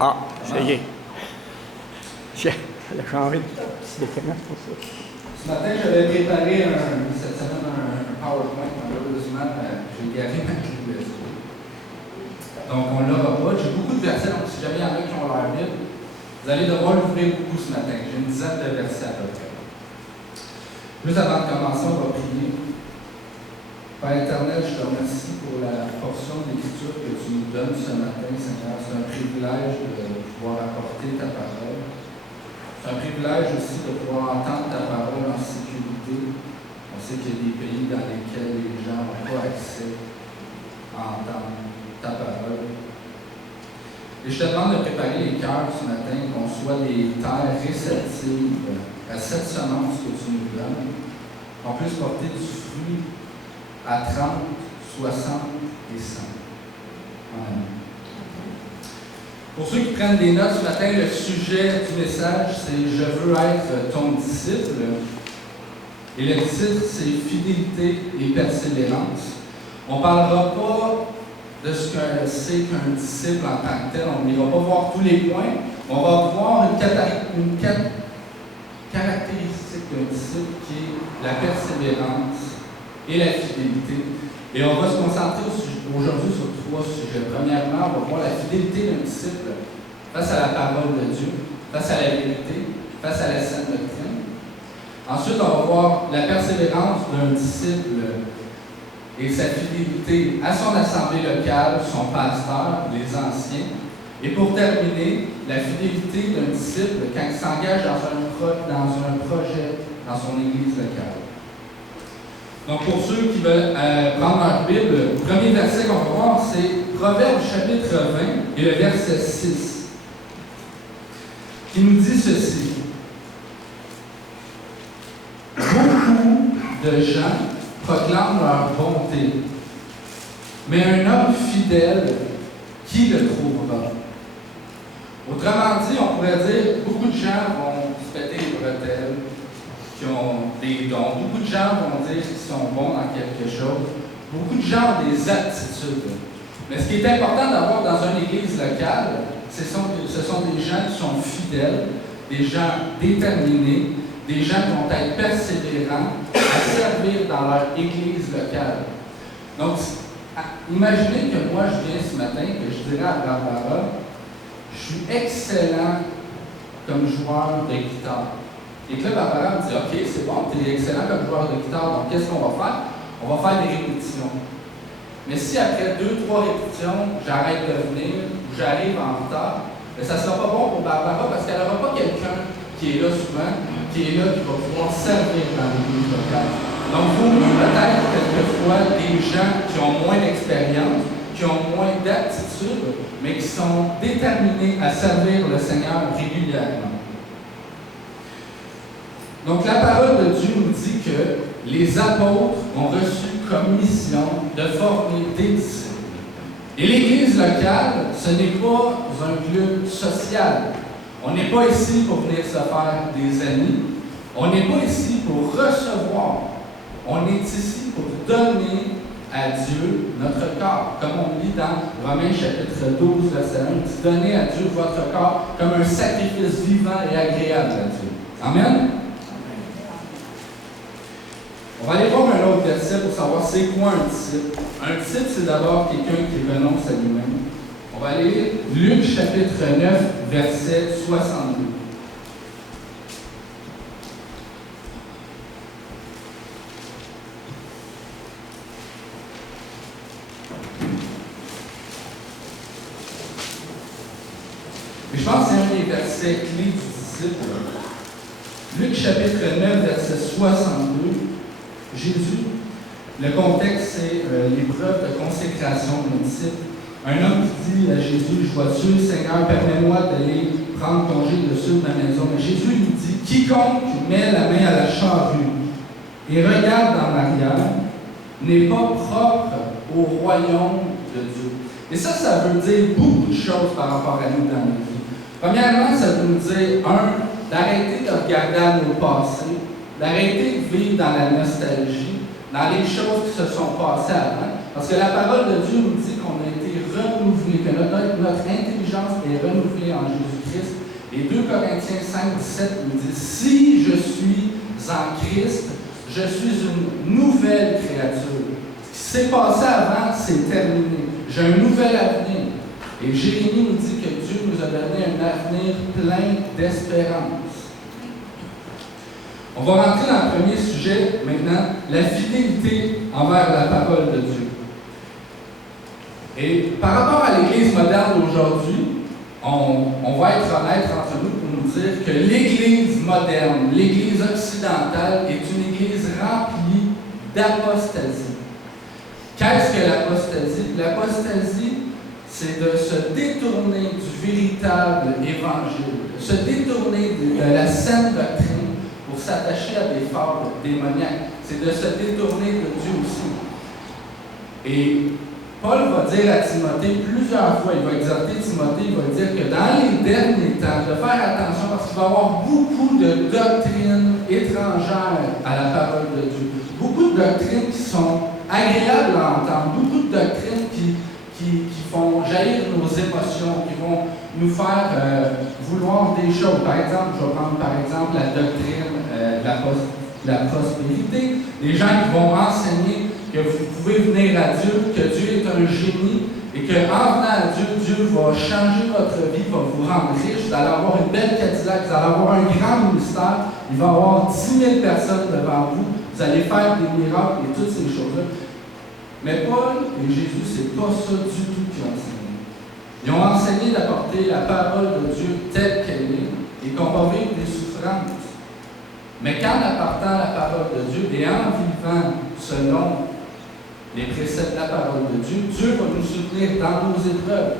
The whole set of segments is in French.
Ah, ça y est. J'ai changé de petit d'écran pour ça. Ce matin, j'avais préparé cette semaine un PowerPoint, malheureusement, j'ai garé ma clé USB. Donc, on ne l'aura pas. J'ai beaucoup de versets, donc si jamais il y en a qui ont leur Bible, vous allez devoir l'ouvrir beaucoup ce matin. J'ai une dizaine de versets à peu près. Juste avant de commencer, on va prier. Père éternel, je te remercie pour la portion d'écriture que tu nous donnes ce matin, Seigneur. C'est un privilège de pouvoir apporter ta parole. C'est un privilège aussi de pouvoir entendre ta parole en sécurité. On sait qu'il y a des pays dans lesquels les gens n'ont pas accès à entendre ta parole. Et je te demande de préparer les cœurs ce matin, qu'on soit des terres réceptives à cette semence que tu nous donnes, qu'on puisse porter du fruit à 30, 60 et 100. Amen. Pour ceux qui prennent des notes ce matin, le sujet du message, c'est « Je veux être ton disciple ». Et le titre, c'est « Fidélité et persévérance ». On ne parlera pas de ce que c'est qu'un disciple en tant que tel. On n'ira pas voir tous les points. On va voir une caractéristique d'un disciple qui est la persévérance et la fidélité. Et on va se concentrer aujourd'hui sur trois sujets. Premièrement, on va voir la fidélité d'un disciple face à la parole de Dieu, face à la vérité, face à la sainte doctrine. Ensuite, on va voir la persévérance d'un disciple et sa fidélité à son assemblée locale, son pasteur, les anciens. Et pour terminer, la fidélité d'un disciple quand il s'engage dans un projet dans son église locale. Donc, pour ceux qui veulent prendre leur Bible, le premier verset qu'on va voir, c'est Proverbe chapitre 20 et le verset 6, qui nous dit ceci. Beaucoup de gens proclament leur bonté, mais un homme fidèle, qui le trouvera? Autrement dit, on pourrait dire, beaucoup de gens vont se péter les bretelles, qui ont des dons. Beaucoup de gens vont dire qu'ils sont bons dans quelque chose. Beaucoup de gens ont des aptitudes. Mais ce qui est important d'avoir dans une église locale, ce sont des gens qui sont fidèles, des gens déterminés, des gens qui vont être persévérants à servir dans leur église locale. Donc, imaginez que moi, je viens ce matin, que je dirais à Barbara, je suis excellent comme joueur de guitare. Et que là, Barbara me dit, OK, c'est bon, tu es excellent comme joueur de guitare, donc qu'est-ce qu'on va faire? On va faire des répétitions. Mais si après 2-3 répétitions, j'arrête de venir, ou j'arrive en retard, ça ne sera pas bon pour Barbara parce qu'elle n'aura pas quelqu'un qui est là souvent, qui est là, qui va pouvoir servir dans l'église locale. Donc, il vaut mieux peut-être quelquefois des gens qui ont moins d'expérience, qui ont moins d'aptitude, mais qui sont déterminés à servir le Seigneur régulièrement. Donc, la parole de Dieu nous dit que les apôtres ont reçu comme mission de former des disciples. Et l'Église locale, ce n'est pas un club social. On n'est pas ici pour venir se faire des amis. On n'est pas ici pour recevoir. On est ici pour donner à Dieu notre corps. Comme on lit dans Romains chapitre 12, verset 1, il dit « Donnez à Dieu votre corps comme un sacrifice vivant et agréable à Dieu. » Amen? On va aller voir un autre verset pour savoir c'est quoi un disciple. Un disciple, c'est d'abord quelqu'un qui renonce à lui-même. On va aller lire Luc chapitre 9, verset 62. Et je pense que c'est un des versets clés du disciple. Luc chapitre 9, verset 62. Jésus, le contexte, c'est l'épreuve de consécration d'un disciple. Un homme qui dit à Jésus, je vois Dieu, Seigneur, permets-moi d'aller prendre congé de ceux de ma maison. Mais Jésus lui dit, quiconque met la main à la charrue et regarde en arrière n'est pas propre au royaume de Dieu. Et ça veut dire beaucoup de choses par rapport à nous dans notre vie. Premièrement, ça veut nous dire, d'arrêter de regarder à nos passés, d'arrêter de vivre dans la nostalgie, dans les choses qui se sont passées avant. Parce que la parole de Dieu nous dit qu'on a été renouvelé, que notre intelligence est renouvelée en Jésus-Christ. Et 2 Corinthiens 5, 17 nous dit, si je suis en Christ, je suis une nouvelle créature. Ce qui s'est passé avant, c'est terminé. J'ai un nouvel avenir. Et Jérémie nous dit que Dieu nous a donné un avenir plein d'espérance. On va rentrer dans le premier sujet maintenant, la fidélité envers la parole de Dieu. Et par rapport à l'Église moderne d'aujourd'hui, on va être honnête entre nous pour nous dire que l'Église moderne, l'Église occidentale, est une Église remplie d'apostasie. Qu'est-ce que l'apostasie? L'apostasie, c'est de se détourner du véritable évangile, de se détourner de la saine doctrine pour s'attacher à des fables démoniaques. C'est de se détourner de Dieu aussi. Et Paul va dire à Timothée plusieurs fois, il va exhorter Timothée, il va dire que dans les derniers temps, de faire attention parce qu'il va y avoir beaucoup de doctrines étrangères à la parole de Dieu. Beaucoup de doctrines qui sont agréables à entendre, beaucoup de doctrines qui font jaillir nos émotions, qui vont nous faire vouloir des choses. Par exemple, je vais prendre par exemple la doctrine de la prospérité. Les gens qui vont enseigner que vous pouvez venir à Dieu, que Dieu est un génie et qu'en venant à Dieu, Dieu va changer votre vie, va vous rendre riche, vous allez avoir une belle Cadillac, vous allez avoir un grand ministère, il va y avoir 10 000 personnes devant vous, vous allez faire des miracles et toutes ces choses-là. Mais Paul et Jésus, c'est pas ça du tout qu'ils ont enseigné. Ils ont enseigné d'apporter la parole de Dieu telle qu'elle est et qu'on va vivre des souffrances. Mais qu'en apportant la parole de Dieu et en vivant selon les préceptes de la parole de Dieu, Dieu va nous soutenir dans nos épreuves.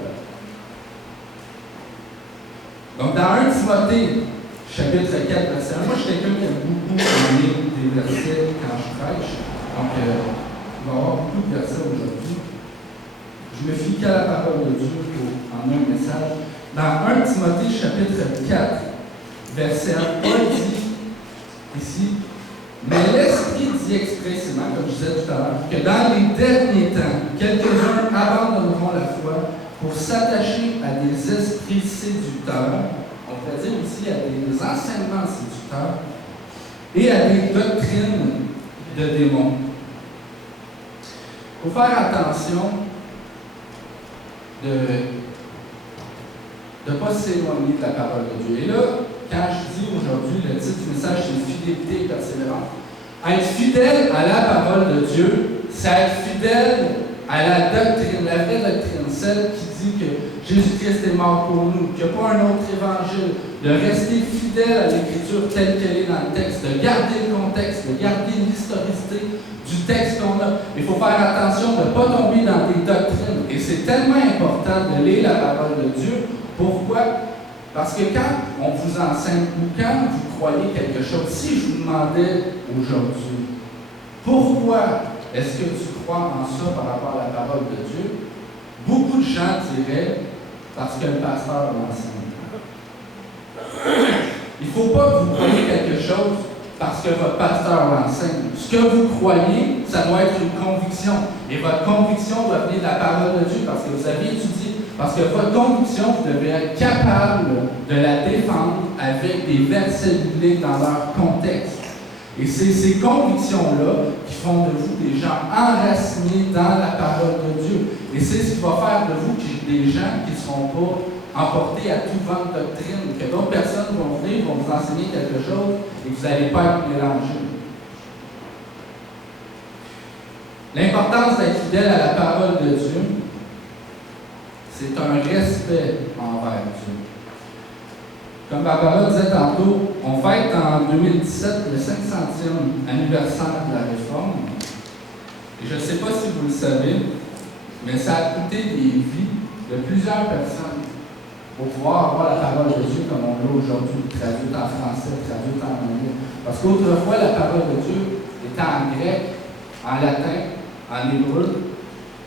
Donc, dans 1 Timothée, chapitre 4, verset 1, moi, je suis quelqu'un qui aime beaucoup lire des versets quand je prêche. Donc, il va y avoir beaucoup de versets aujourd'hui. Je me fie qu'à la parole de Dieu pour emmener un message. Dans 1 Timothée, chapitre 4, verset 1, Paul dit ici, mais l'Esprit dit expressément, comme je disais tout à l'heure, que dans les derniers temps, quelques-uns abandonneront la foi pour s'attacher à des esprits séducteurs, on pourrait dire aussi à des enseignements séducteurs, et à des doctrines de démons. Il faut faire attention de ne pas s'éloigner de la parole de Dieu. Et là, quand je dis aujourd'hui, le titre du message, c'est fidélité et persévérance. Être fidèle à la parole de Dieu, c'est être fidèle à la doctrine, la vraie doctrine, celle qui dit que Jésus-Christ est mort pour nous, qu'il n'y a pas un autre évangile, de rester fidèle à l'Écriture telle qu'elle est dans le texte, de garder le contexte, de garder l'historicité du texte qu'on a. Il faut faire attention de ne pas tomber dans des doctrines. Et c'est tellement important de lire la parole de Dieu. Pourquoi? Parce que quand on vous enseigne ou quand vous croyez quelque chose, si je vous demandais aujourd'hui, pourquoi est-ce que tu crois en ça par rapport à la parole de Dieu? Beaucoup de gens diraient, parce que le pasteur l'enseigne. Il ne faut pas que vous croyez quelque chose parce que votre pasteur l'enseigne. Ce que vous croyez, ça doit être une conviction. Et votre conviction doit venir de la parole de Dieu parce que vous avez étudié. Parce que votre conviction, vous devez être capable de la défendre avec des versets bibliques dans leur contexte. Et c'est ces convictions-là qui font de vous des gens enracinés dans la parole de Dieu. Et c'est ce qui va faire de vous des gens qui ne seront pas emportés à tout vent de doctrine, que d'autres personnes vont venir, vont vous enseigner quelque chose et que vous n'allez pas être mélangés. L'importance d'être fidèle à la parole de Dieu, c'est un respect envers Dieu. Comme Barbara disait tantôt, on fête en 2017 le 500e anniversaire de la Réforme. Et je ne sais pas si vous le savez, mais ça a coûté des vies de plusieurs personnes pour pouvoir avoir la parole de Dieu comme on l'a aujourd'hui, traduite en français, traduite en anglais. Parce qu'autrefois, la parole de Dieu était en grec, en latin, en hébreu.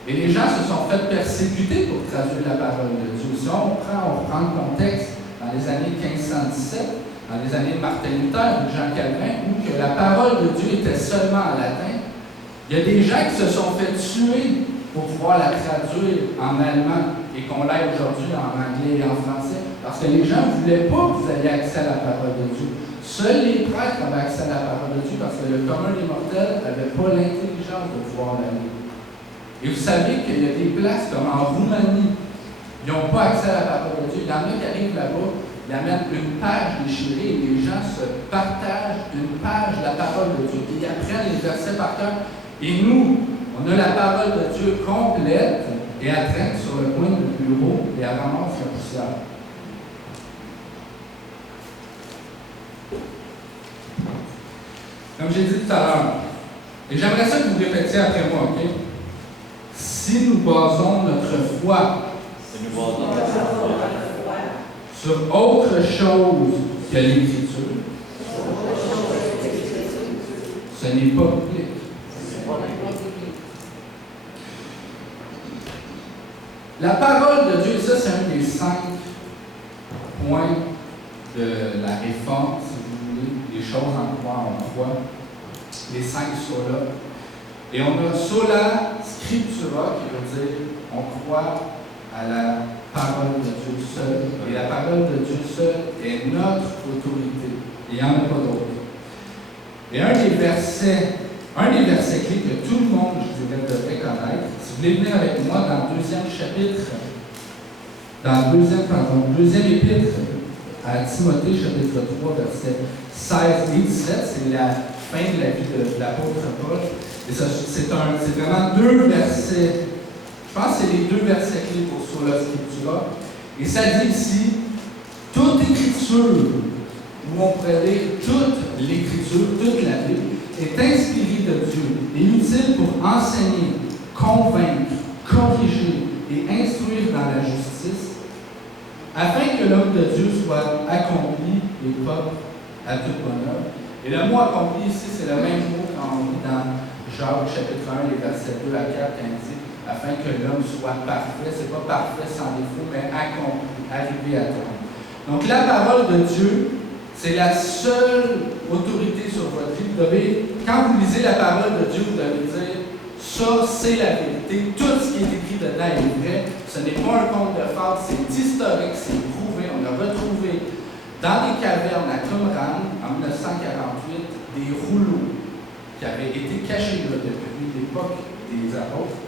Et les gens se sont fait persécuter pour traduire la parole de Dieu. Si on reprend le contexte dans les années 1517, dans les années de Martin Luther, de Jean Calvin, où que la parole de Dieu était seulement en latin, il y a des gens qui se sont fait tuer pour pouvoir la traduire en allemand et qu'on l'aille aujourd'hui en anglais et en français, parce que les gens ne voulaient pas que vous ayez accès à la parole de Dieu. Seuls les prêtres avaient accès à la parole de Dieu parce que le commun des mortels n'avait pas l'intelligence de pouvoir la lire. Et vous savez qu'il y a des places comme en Roumanie, ils n'ont pas accès à la parole de Dieu. Il y en a qui arrivent là-bas, ils amènent une page déchirée et les gens se partagent une page de la parole de Dieu et ils apprennent les versets par cœur. Et nous, on a la parole de Dieu complète et elle traîne sur le coin du bureau et elle ramasse la poussière. Comme j'ai dit tout à l'heure, et j'aimerais ça que vous répétiez après moi, OK? Si nous basons notre foi sur autre chose que l'Écriture, ce n'est pas biblique. La parole de Dieu, ça c'est un des 5 points de la réforme, si vous voulez, les choses en quoi on croit, les 5 solas. Et on a sola scriptura, qui veut dire on croit à la parole de Dieu seul. Et la parole de Dieu seul est notre autorité. Il n'y en a pas d'autre. Et un des versets clés que tout le monde, je dirais, devrait connaître, si vous voulez venir avec moi dans le deuxième épître à Timothée, chapitre 3, versets 16 et 17, c'est la fin de la vie de l'apôtre Paul. Et ça, c'est vraiment 2 versets. Je pense que c'est les 2 versets clés pour Sola Scriptura. Et ça dit ici, toute écriture, où on pourrait lire toute l'écriture, toute la Bible, est inspirée de Dieu et utile pour enseigner, convaincre, corriger et instruire dans la justice, afin que l'homme de Dieu soit accompli et propre à toute bonne œuvre. Et le mot accompli ici, c'est le même mot qu'on lit dans Jacques chapitre 1, les versets 2 à 4, qui dit afin que l'homme soit parfait. C'est pas parfait sans défaut, mais accompli, arrivé à terme. Donc la parole de Dieu, c'est la seule autorité sur votre vie. Vous devez, quand vous lisez la parole de Dieu, vous devez dire ça, c'est la vérité. Tout ce qui est écrit dedans est vrai. Ce n'est pas un conte de fable, c'est historique, c'est prouvé. On a retrouvé dans les cavernes à Qumran, en 1948, des rouleaux qui avaient été cachés là, depuis l'époque des apôtres.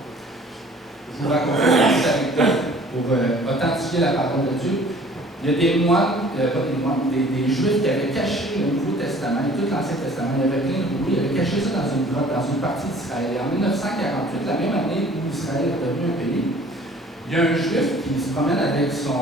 Je vous raconte cette anecdote pour authentifier la parole de Dieu. Il y a des moines, des Juifs qui avaient caché le Nouveau Testament et tout l'Ancien Testament. Il y avait plein de rouleaux. Ils avaient caché ça dans une grotte, dans une partie d'Israël. Et en 1948, la même année où Israël est devenu un pays, il y a un Juif qui se promène avec sa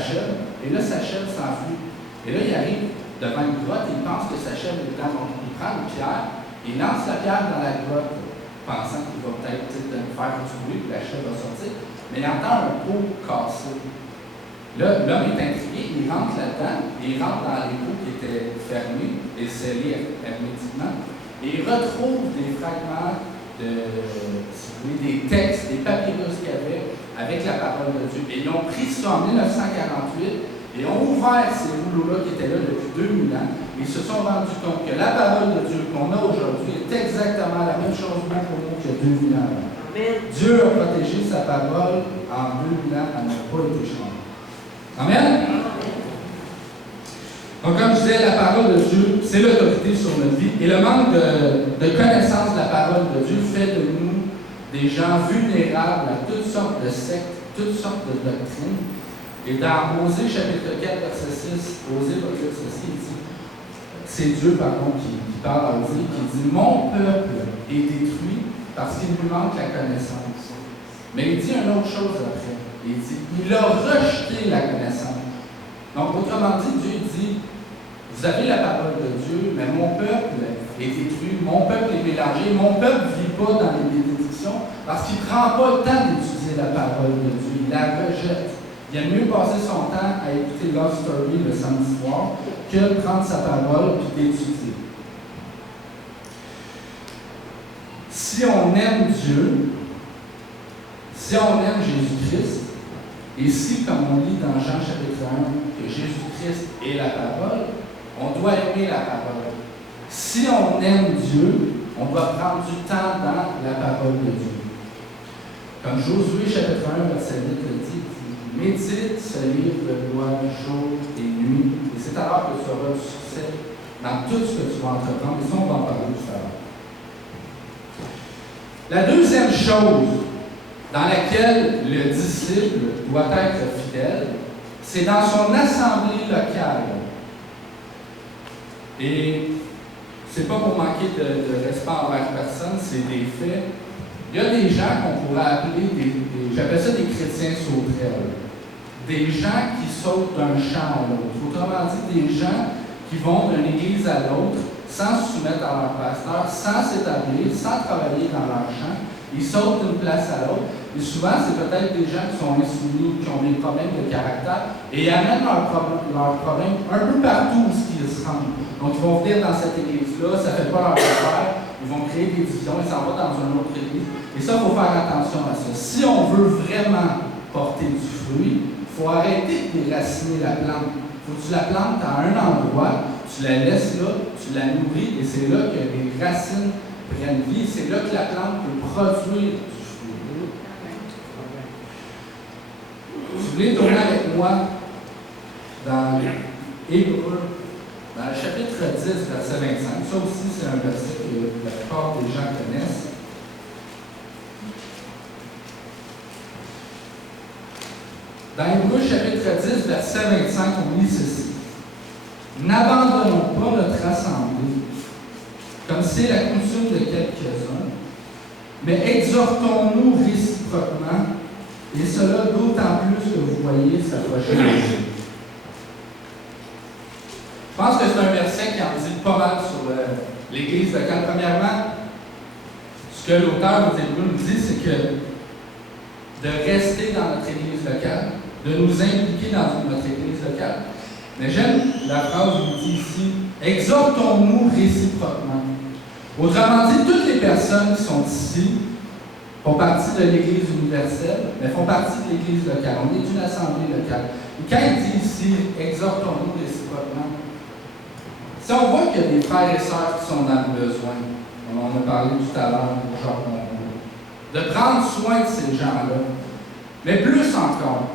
chèvre, et là, sa chèvre s'enfuit. Et là, il arrive devant une grotte, il pense que sa chèvre est dedans, donc il prend une pierre, il lance la pierre dans la grotte, pensant qu'il va peut-être faire du bruit, que la chèvre va sortir, mais il entend un pot cassé. Là, l'homme est intrigué, il rentre là-dedans, il rentre dans les pots qui étaient fermés et scellés hermétiquement, et il retrouve des fragments des textes, des papyrus qu'il y avait avec la parole de Dieu. Et ils ont pris ça en 1948 et ont ouvert ces rouleaux-là qui étaient là depuis 2000 ans. Et ils se sont rendus compte que la parole de Dieu qu'on a aujourd'hui est exactement la même chose pour nous qu'il y a 2000 ans. Amen. Dieu a protégé sa parole en 2000 ans, elle n'a pas été changée. Amen? Donc, comme je disais, la parole de Dieu, c'est l'autorité sur notre vie. Et le manque de connaissance de la parole de Dieu fait de nous des gens vulnérables à toutes sortes de sectes, toutes sortes de doctrines. Et dans Osée chapitre 4, verset 6, Osée va dire ceci, il dit, c'est Dieu, par contre, qui parle à Osée, qui dit « Mon peuple est détruit parce qu'il lui manque la connaissance. » Mais il dit une autre chose après. Il dit « Il a rejeté la connaissance. » Donc, autrement dit, Dieu dit vous avez la parole de Dieu, mais mon peuple est détruit, mon peuple est mélangé, mon peuple ne vit pas dans les bénédictions parce qu'il ne prend pas le temps d'étudier la parole de Dieu, il la rejette. Il aime mieux passer son temps à écouter Love Story le samedi soir que de prendre sa parole et d'étudier. Si on aime Dieu, si on aime Jésus-Christ, et si, comme on lit dans Jean chapitre 1, que Jésus-Christ est la parole, on doit aimer la parole. Si on aime Dieu, on doit prendre du temps dans la parole de Dieu. Comme Josué chapitre 1, verset 8 le dit, médite ce livre de loi jour et nuit, et c'est alors que tu auras du succès dans tout ce que tu vas entreprendre. Et ça, on va en parler tout à l'heure. La deuxième chose dans laquelle le disciple doit être fidèle, c'est dans son assemblée locale. Et c'est pas pour manquer de respect envers personne, c'est des faits. Il y a des gens qu'on pourrait appeler j'appelle ça des chrétiens sauterelles. Des gens qui sautent d'un champ à l'autre. Autrement dit, des gens qui vont d'une église à l'autre sans se soumettre à leur pasteur, sans s'établir, sans travailler dans leur champ. Ils sautent d'une place à l'autre. Et souvent, c'est peut-être des gens qui sont insoumis, qui ont des problèmes de caractère, et ils amènent leurs problèmes un peu partout où ils se rendent. Donc, ils vont venir dans cette église-là, ça ne fait pas leur affaire, ils vont créer des divisions, ils s'en vont dans une autre église. Et ça, il faut faire attention à ça. Si on veut vraiment porter du fruit, il faut arrêter de déraciner la plante. Il faut que tu la plantes à un endroit, tu la laisses là, tu la nourris, et c'est là que les racines prennent vie, c'est là que la plante peut produire du fruit. Vous voulez tourner avec moi dans Hébreux, dans le chapitre 10, verset 25. Ça aussi, c'est un verset que la plupart des gens connaissent. Dans Hébreux, chapitre 10, verset 25, on lit ceci. N'abandonnons pas notre assemblée, comme c'est la coutume de quelques-uns, mais exhortons-nous réciproquement, et cela d'autant plus que vous voyez s'approcher le jour. Je pense que c'est un verset qui en dit pas mal sur l'Église locale. Premièrement, ce que l'auteur des Hébreux nous dit, c'est que de rester dans notre Église locale, de nous impliquer dans notre Église locale. Mais j'aime la phrase où il dit ici, exhortons-nous réciproquement. Autrement dit, toutes les personnes qui sont ici font partie de l'Église universelle, mais font partie de l'Église locale. On est une assemblée locale. Et quand il dit ici, exhortons-nous réciproquement, si on voit qu'il y a des frères et sœurs qui sont dans le besoin, on en a parlé tout à l'heure pour Jacques Monroe, de prendre soin de ces gens-là, mais plus encore,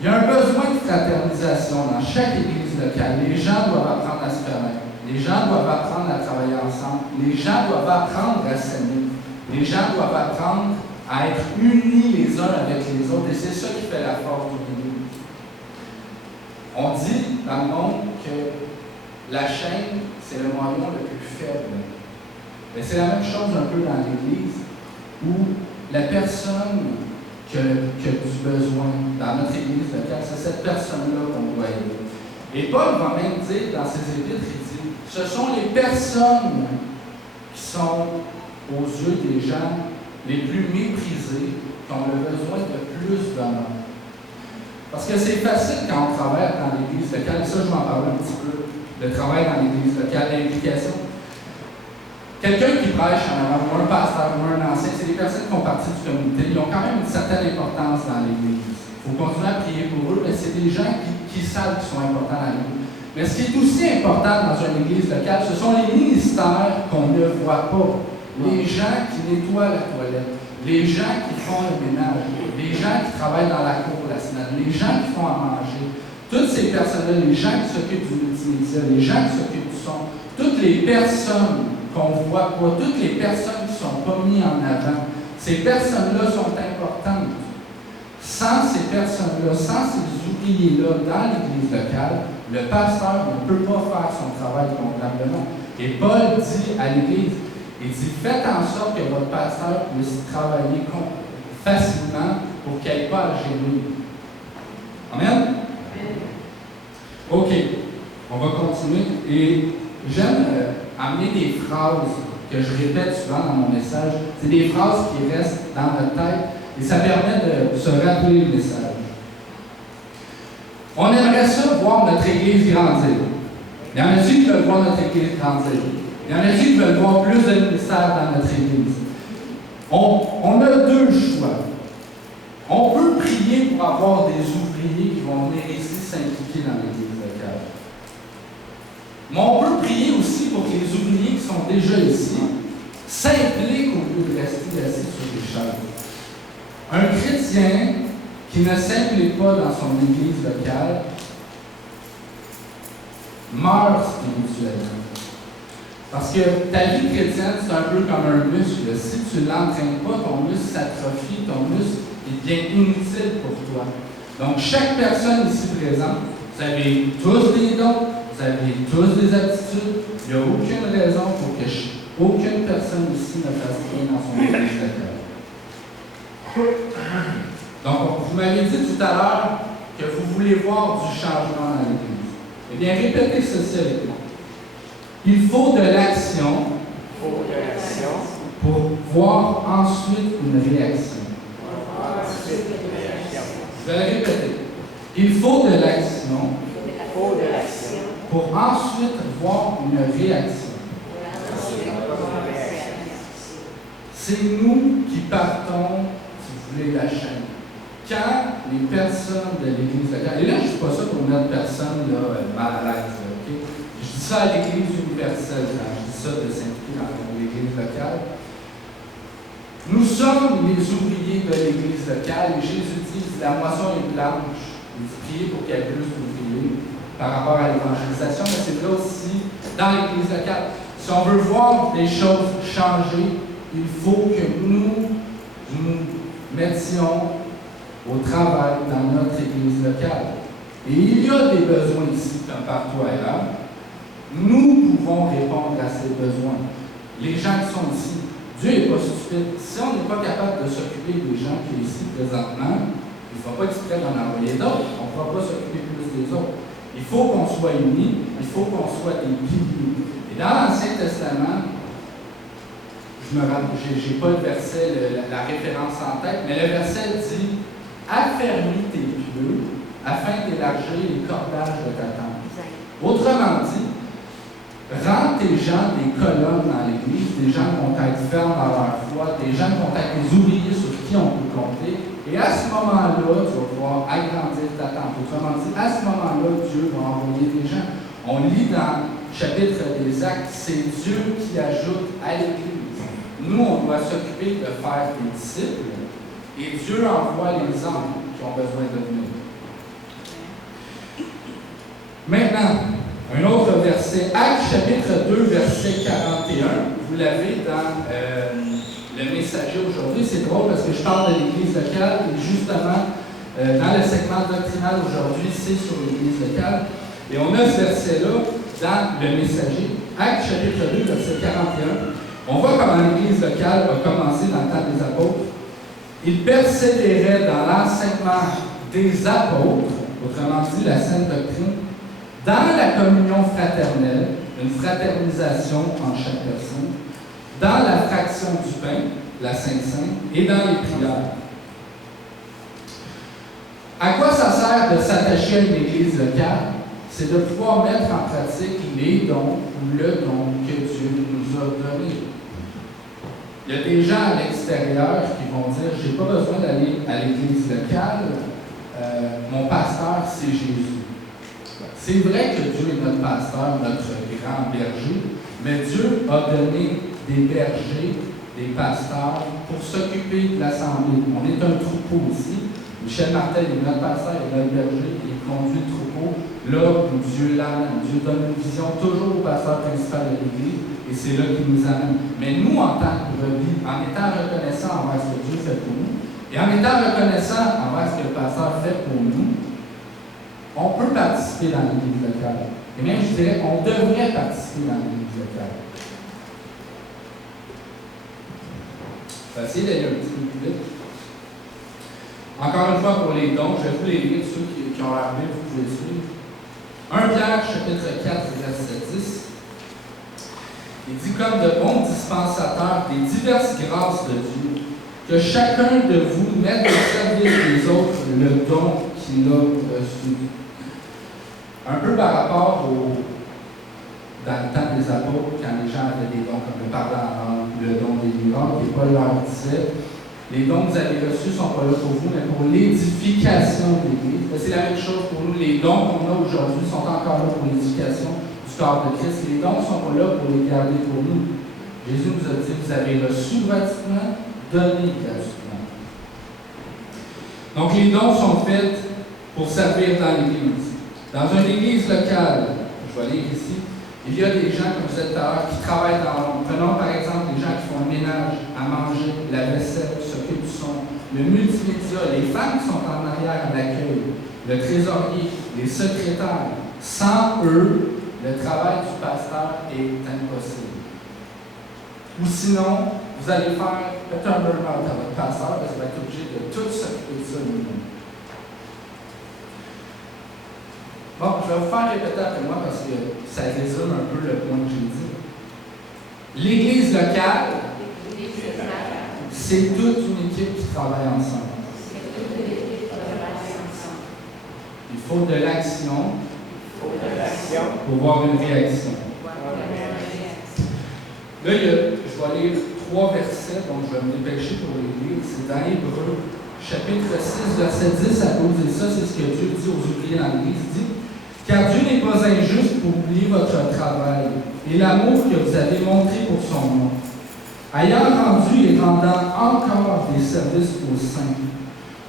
il y a un besoin de fraternisation dans chaque église locale. Les gens doivent apprendre à se connaître. Les gens doivent apprendre à travailler ensemble. Les gens doivent apprendre à s'aimer. Les gens doivent apprendre à être unis les uns avec les autres. Et c'est ça qui fait la force de l'Église. On dit dans le monde que la chaîne, c'est le moyen le plus faible. Mais c'est la même chose un peu dans l'Église, où la personne qui a du besoin dans notre Église locale, c'est cette personne-là qu'on doit aider. Et Paul va même dire dans ses épîtres, il dit, ce sont les personnes qui sont aux yeux des gens les plus méprisés, qui ont le besoin de plus d'honneur. Parce que c'est facile quand on travaille dans l'Église locale, et ça je vais en parler un petit peu, le travail dans l'Église locale, l'implication. Quelqu'un qui prêche en avant, ou un pasteur, ou un ancien, c'est des personnes qui font partie du communauté. Ils ont quand même une certaine importance dans l'Église. Il faut continuer à prier pour eux, mais c'est des gens qui savent qu'ils sont importants dans l'Église. Mais ce qui est aussi important dans une Église locale, ce sont les ministères qu'on ne voit pas. Les gens qui nettoient la toilette, les gens qui font le ménage, les gens qui travaillent dans la cour la semaine, les gens qui font à manger. Toutes ces personnes-là, les gens qui s'occupent du multimédia, les gens qui s'occupent du son, toutes les personnes qu'on ne voit pas, toutes les personnes qui ne sont pas mises en avant, ces personnes-là sont importantes. Sans ces personnes-là, sans ces ouvriers-là dans l'Église locale, le pasteur ne peut pas faire son travail convenablement. Et Paul dit à l'Église, il dit, faites en sorte que votre pasteur puisse travailler facilement pour qu'il n'ait pas à gêner. Amen? OK, on va continuer. Et j'aime amener des phrases que je répète souvent dans mon message. C'est des phrases qui restent dans notre tête et ça permet de se rappeler le message. On aimerait ça voir notre Église grandir. Il y en a-t-il qui veulent voir notre Église grandir? Il y en a-t-il qui veulent voir plus de ministères dans notre Église? On a deux choix. On peut prier pour avoir des ouvriers qui vont venir ici s'impliquer dans l'Église locale. Mais on peut prier aussi pour que les ouvriers qui sont déjà ici s'impliquent au lieu de rester assis sur les chaises. chrétien qui ne s'implique pas dans son église locale meurt spirituellement. Parce que ta vie chrétienne, c'est un peu comme un muscle. Si tu ne l'entraînes pas, ton muscle s'atrophie, ton muscle devient inutile pour toi. Donc, chaque personne ici présente, vous avez tous des dons, vous avez tous des aptitudes. Il n'y a aucune raison pour que aucune personne ici ne fasse rien dans son église locale. Donc, vous m'avez dit tout à l'heure que vous voulez voir du changement dans l'église. Eh bien, répétez ceci avec moi. Il faut de l'action pour voir ensuite une réaction. Je vais répéter. Il faut de l'action pour ensuite voir une réaction. C'est nous qui partons, si vous voulez, la chaîne. Quand les personnes de l'Église locale, et là je ne dis pas ça pour mettre personne là, mal à l'aise, ok? Je dis ça à l'Église universelle, je dis ça de s'impliquer dans l'Église locale. Nous sommes les ouvriers de l'Église locale et Jésus dit la moisson est blanche. Il dit prier pour qu'il y ait plus d'ouvriers par rapport à l'évangélisation, mais c'est vrai aussi dans l'Église locale. Si on veut voir les choses changer, il faut que nous mettions au travail dans notre Église locale. Et il y a des besoins ici, comme partout ailleurs. Nous pouvons répondre à ces besoins. Les gens qui sont ici, Dieu n'est pas stupide. Si on n'est pas capable de s'occuper des gens qui sont ici présentement, il ne faut pas exprès d'en envoyer d'autres. On ne pourra pas s'occuper plus des autres. Il faut qu'on soit unis, il faut qu'on soit des piliers. Et dans l'Ancien Testament, je n'ai pas le verset, la référence en tête, mais le verset dit « Affermis tes pieux afin d'élargir les cordages de ta tente. » Autrement dit, rends tes gens des colonnes dans l'Église, des gens qui vont être fermes dans leur foi, des gens qui vont être des ouvriers sur qui on peut compter. Et à ce moment-là, tu vas pouvoir agrandir ta tente. Autrement dit, à ce moment-là, Dieu va envoyer des gens. On lit dans le chapitre des Actes, c'est Dieu qui ajoute à l'Église. Nous, on doit s'occuper de faire des disciples et Dieu envoie les hommes qui ont besoin de nous. Maintenant, un autre verset, Actes chapitre 2, verset 41, vous l'avez dans le messager aujourd'hui. C'est drôle parce que je parle de l'Église locale et justement, dans le segment doctrinal aujourd'hui, c'est sur l'Église locale. Et on a ce verset-là dans le messager, Actes chapitre 2, verset 41. On voit comment l'Église locale a commencé dans le temps des apôtres. Ils persévéraient dans l'enseignement des apôtres, autrement dit la sainte doctrine, dans la communion fraternelle, une fraternisation en chaque personne, dans la fraction du pain, la Sainte-Sainte, et dans les prières. À quoi ça sert de s'attacher à une Église locale? C'est de pouvoir mettre en pratique les dons ou le don que Dieu nous a donné. Il y a des gens à l'extérieur qui vont dire « J'ai pas besoin d'aller à l'église locale, mon pasteur, c'est Jésus. » C'est vrai que Dieu est notre pasteur, notre grand berger, mais Dieu a donné des bergers, des pasteurs, pour s'occuper de l'assemblée. On est un troupeau aussi. Michel Martel est notre pasteur, il est notre berger, il conduit le troupeau là où Dieu l'amène. Dieu donne une vision toujours au pasteur principal de l'Église et c'est là qu'il nous amène. Mais nous, en tant que brebis, en étant reconnaissants envers ce que Dieu fait pour nous et en étant reconnaissants envers ce que le pasteur fait pour nous, on peut participer dans l'Église locale. Et même, je dirais, on devrait participer dans l'Église locale. Je vais essayer d'aller un petit peu plus vite. Encore une fois, pour les dons, je vais vous les lire, ceux qui ont l'air bien, vous pouvez suivre. 1 Pierre, chapitre 4, verset 10. Il dit, comme de bons dispensateurs des diverses grâces de Dieu, que chacun de vous mette au service des autres le don qu'il a reçu. Un peu par rapport dans le temps des apôtres, quand les gens avaient des dons, comme le parler avant, le don des miracles, et Paul leur disait, les dons que vous avez reçus ne sont pas là pour vous, mais pour l'édification de l'Église. C'est la même chose pour nous. Les dons qu'on a aujourd'hui sont encore là pour l'édification du corps de Christ. Les dons ne sont pas là pour les garder pour nous. Jésus nous a dit, vous avez reçu gratuitement, donnez gratuitement. Donc, les dons sont faits pour servir dans l'Église. Dans une Église locale, je vais lire ici, il y a des gens, comme je disais tout à l'heure, qui travaillent dans l'ombre. Prenons par exemple les gens qui font le ménage, à manger, la vaisselle, qui s'occupent du son, le multimédia, les femmes qui sont en arrière à l'accueil, le trésorier, les secrétaires. Sans eux, le travail du pasteur est impossible. Ou sinon, vous allez faites un burn-out à votre pasteur parce que vous êtes obligé de tout s'occuper de ça nous-mêmes. Bon, je vais vous faire répéter après moi parce que ça résume un peu le point que j'ai dit. L'Église locale, c'est toute une équipe qui travaille ensemble. Il faut de l'action pour voir une réaction. Là, je vais lire 3 versets, donc je vais me dépêcher pour les lire. C'est dans Hébreux, chapitre 6, verset 10 à 12. Et ça, c'est ce que Dieu dit aux ouvriers dans l'Église. Il dit: car Dieu n'est pas injuste pour oublier votre travail et l'amour que vous avez montré pour son nom, ayant rendu et rendant encore des services aux saints.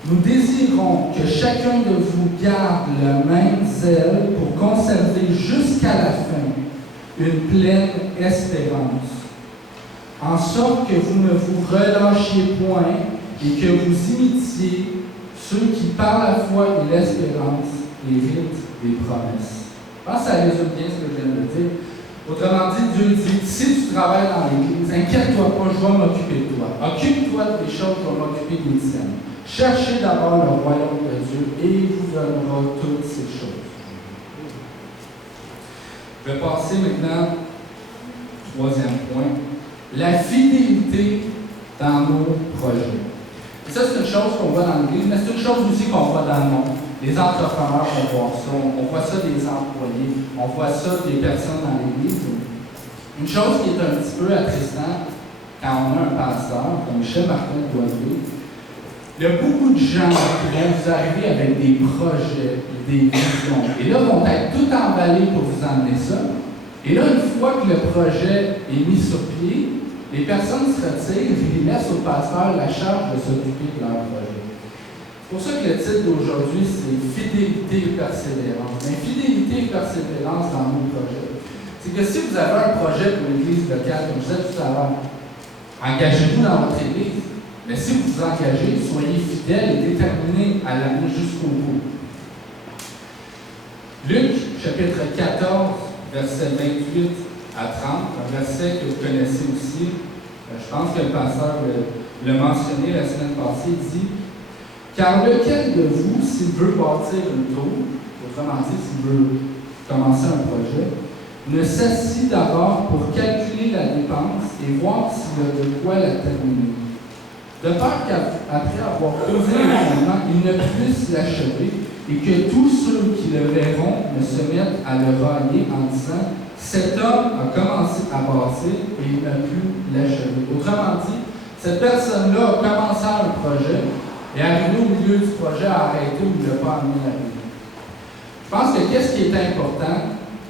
Nous désirons que chacun de vous garde le même zèle pour conserver jusqu'à la fin une pleine espérance, en sorte que vous ne vous relâchiez point et que vous imitiez ceux qui, par la foi et l'espérance, héritent des promesses. Je pense que ça résume bien ce que je viens de dire. Autrement dit, Dieu dit, si tu travailles dans l'Église, inquiète-toi pas, je vais m'occuper de toi. Occupe-toi des choses, je vais m'occuper des tiennes. Cherchez d'abord le royaume de Dieu et il vous donnera toutes ces choses. Je vais passer maintenant au 3e point. La fidélité dans nos projets. Et ça, c'est une chose qu'on voit dans l'Église, mais c'est une chose aussi qu'on voit dans le monde. Les entrepreneurs vont voir ça, on voit ça des employés, on voit ça des personnes dans l'Église. Une chose qui est un petit peu attristante quand on a un pasteur, comme Michel Martin Boisville, il y a beaucoup de gens qui vont vous arriver avec des projets, des visions, et là vont être tout emballés pour vous emmener ça. Et là, une fois que le projet est mis sur pied, les personnes se retirent et laissent au pasteur la charge de s'occuper de leur projet. C'est pour ça que le titre d'aujourd'hui, c'est Fidélité et persévérance. Mais fidélité et persévérance dans nos projets. C'est que si vous avez un projet pour l'Église locale, comme je disais tout à l'heure, engagez-vous dans votre Église. Mais si vous vous engagez, soyez fidèles et déterminés à l'amener jusqu'au bout. Luc, chapitre 14, versets 28 à 30, un verset que vous connaissez aussi. Je pense que le pasteur l'a mentionné la semaine passée, dit: car lequel de vous, s'il veut bâtir une tour, autrement dit, s'il veut commencer un projet, ne s'assit d'abord pour calculer la dépense et voir s'il a de quoi la terminer, de peur qu'après avoir posé le fondement, il ne puisse l'achever et que tous ceux qui le verront ne se mettent à le rogner en disant: cet homme a commencé à bâtir et il n'a pu l'achever. Autrement dit, cette personne-là a commencé un projet et arrivé au milieu du projet à arrêter ou il n'a pas amené la vie. Je pense que qu'est-ce qui est important,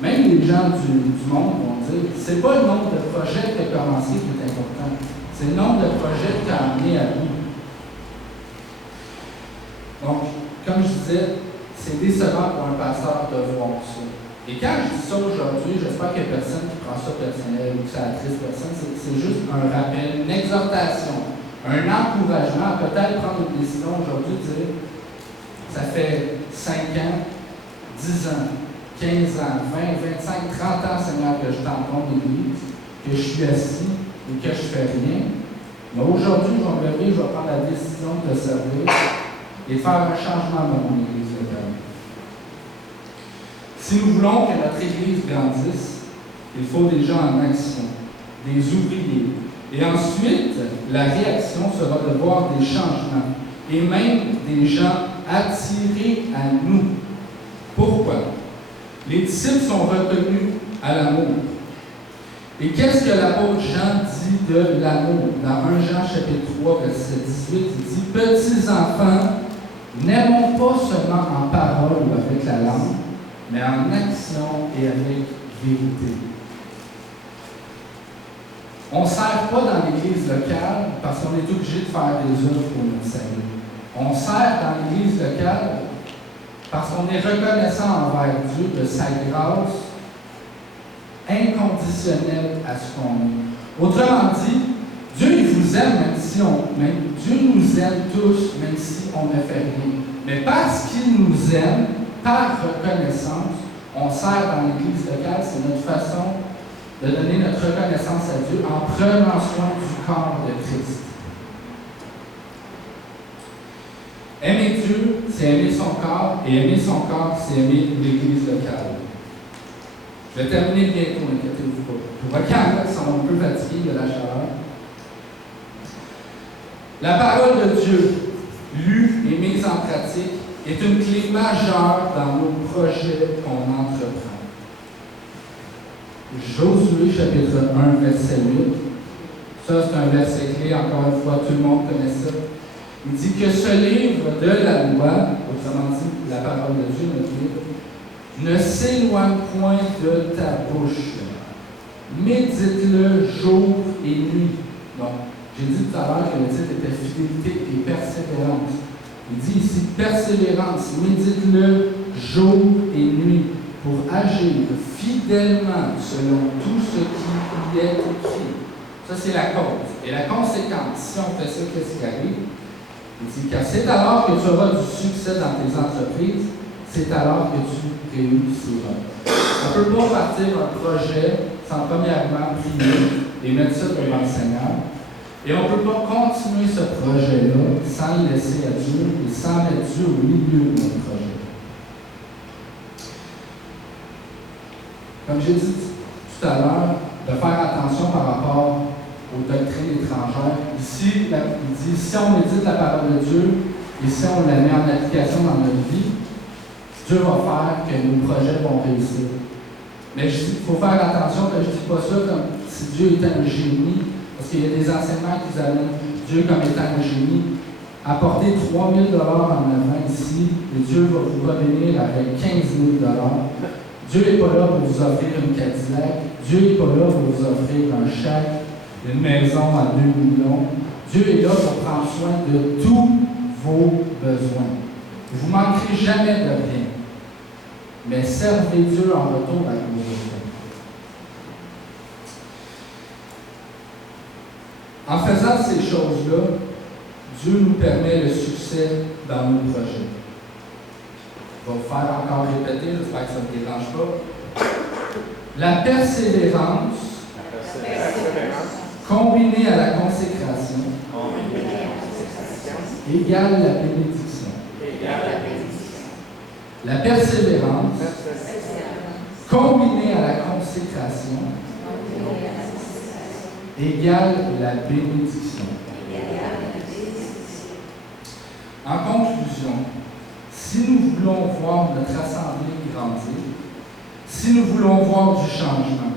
même les gens du monde vont dire, c'est pas le nombre de projets qui a commencé qui est important, c'est le nombre de projets qui a amené à bout. Donc, comme je disais, c'est décevant pour un pasteur de voir ça. Et quand je dis ça aujourd'hui, j'espère qu'il n'y a personne qui prend ça personnel ou que ça attriste personne, c'est juste un rappel, une exhortation, un encouragement à peut-être prendre une décision aujourd'hui de dire: ça fait 5 ans, 10 ans, 15 ans, 20, 25, 30 ans, Seigneur, que je t'encontre l'Église, que je suis assis et que je ne fais rien. Mais aujourd'hui, je vais me lever, je vais prendre la décision de te servir et faire un changement dans mon Église locale. Si nous voulons que notre Église grandisse, il faut des gens en action, des ouvriers. Et ensuite, la réaction sera de voir des changements et même des gens attirés à nous. Pourquoi? Les disciples sont retenus à l'amour. Et qu'est-ce que l'apôtre Jean dit de l'amour? Dans 1 Jean chapitre 3, verset 18, il dit: petits enfants, n'aimons pas seulement en parole ou avec la langue, mais en action et avec vérité. On ne sert pas dans l'Église locale parce qu'on est obligé de faire des œuvres pour notre salut. On sert dans l'Église locale parce qu'on est reconnaissant envers Dieu de sa grâce inconditionnelle à ce qu'on est. Autrement dit, Dieu il vous aime Dieu nous aime tous, même si on ne fait rien. Mais parce qu'il nous aime, par reconnaissance, on sert dans l'Église locale, c'est notre façon de donner notre reconnaissance à Dieu en prenant soin du corps de Christ. Aimer Dieu, c'est aimer son corps, et aimer son corps, c'est aimer l'Église locale. Je vais terminer bientôt, n'inquiétez-vous pas. Pour qu'il y en a qui sont un peu fatigués de la chaleur. La parole de Dieu, lue et mise en pratique, est une clé majeure dans nos projets qu'on entreprend. Josué, chapitre 1, verset 8. Ça, c'est un verset clé, encore une fois, tout le monde connaît ça. Il dit que ce livre de la loi, autrement dit, la parole de Dieu, notre livre, ne s'éloigne point de ta bouche. Médite-le jour et nuit. Donc, j'ai dit tout à l'heure que le titre était fidélité et persévérance. Il dit ici persévérance, médite-le jour et nuit pour agir fidèlement selon tout ce qui y est écrit. Ça, c'est la cause. Et la conséquence, si on fait ça, qu'est-ce qui arrive? Il dit car c'est alors que tu auras du succès dans tes entreprises, c'est alors que tu réussiras. On ne peut pas partir un projet sans premièrement prier et mettre ça devant le Seigneur. Et on ne peut pas continuer ce projet-là sans le laisser à Dieu et sans mettre Dieu au milieu de notre projet. Comme j'ai dit tout à l'heure, de faire attention par rapport aux doctrines étrangères. Ici, il dit, si on médite la parole de Dieu et si on la met en application dans notre vie, Dieu va faire que nos projets vont réussir. Mais je dis qu'il faut faire attention que je ne dis pas ça comme si Dieu était un génie, parce qu'il y a des enseignements qui amènent Dieu comme étant un génie. Apportez 3 000 $ en avant ici, et Dieu va vous revenir avec 15 000 $. Dieu n'est pas là pour vous offrir une Cadillac. Dieu n'est pas là pour vous offrir un chèque, une maison à 2 millions. Dieu est là pour prendre soin de tous vos besoins. Vous ne manquerez jamais de rien. Mais servez Dieu en retour à cause de ça. En faisant ces choses-là, Dieu nous permet le succès dans nos projets. Je vais vous faire encore répéter, j'espère que ça ne me dérange pas. La persévérance, combinée à la consécration, égale la bénédiction. La persévérance, combinée à la consécration, égale la bénédiction. En conclusion, si nous voulons voir notre assemblée grandir, si nous voulons voir du changement,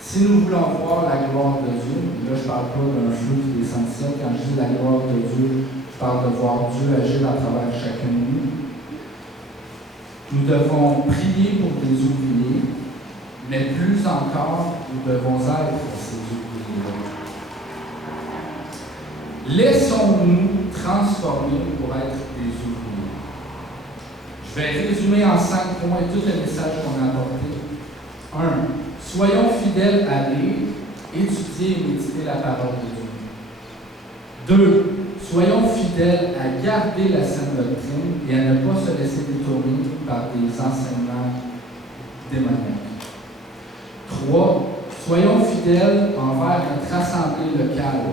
si nous voulons voir la gloire de Dieu, là je ne parle pas d'un flou qui est essentiel, quand je dis la gloire de Dieu, je parle de voir Dieu agir à travers chacun de nous. Nous devons prier pour des ouvriers, mais plus encore, nous devons être ces ouvriers-là. Laissons-nous transformer pour être des ouvriers. Je vais résumer en 5 points tout le message qu'on a apporté. 1. Soyons fidèles à lire, étudier et méditer la parole de Dieu. 2. Soyons fidèles à garder la saine doctrine et à ne pas se laisser détourner par des enseignements démoniaques. 3. Soyons fidèles envers notre assemblée locale.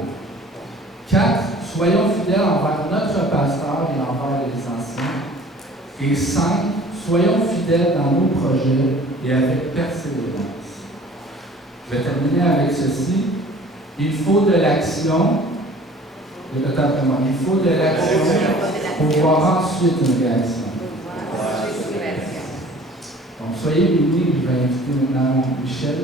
4. Soyons fidèles envers notre pasteur et envers les anciens. Et 5. Soyons fidèles dans nos projets et avec persévérance. Je vais terminer avec ceci. Il faut de l'action. Il faut de l'action pour voir ensuite une réaction. Donc, soyez bénis. Je vais inviter maintenant Michel.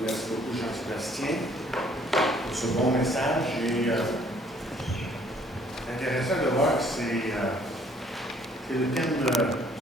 Merci beaucoup, Jean-Sébastien, pour ce bon message. Et intéressant de voir que c'est le thème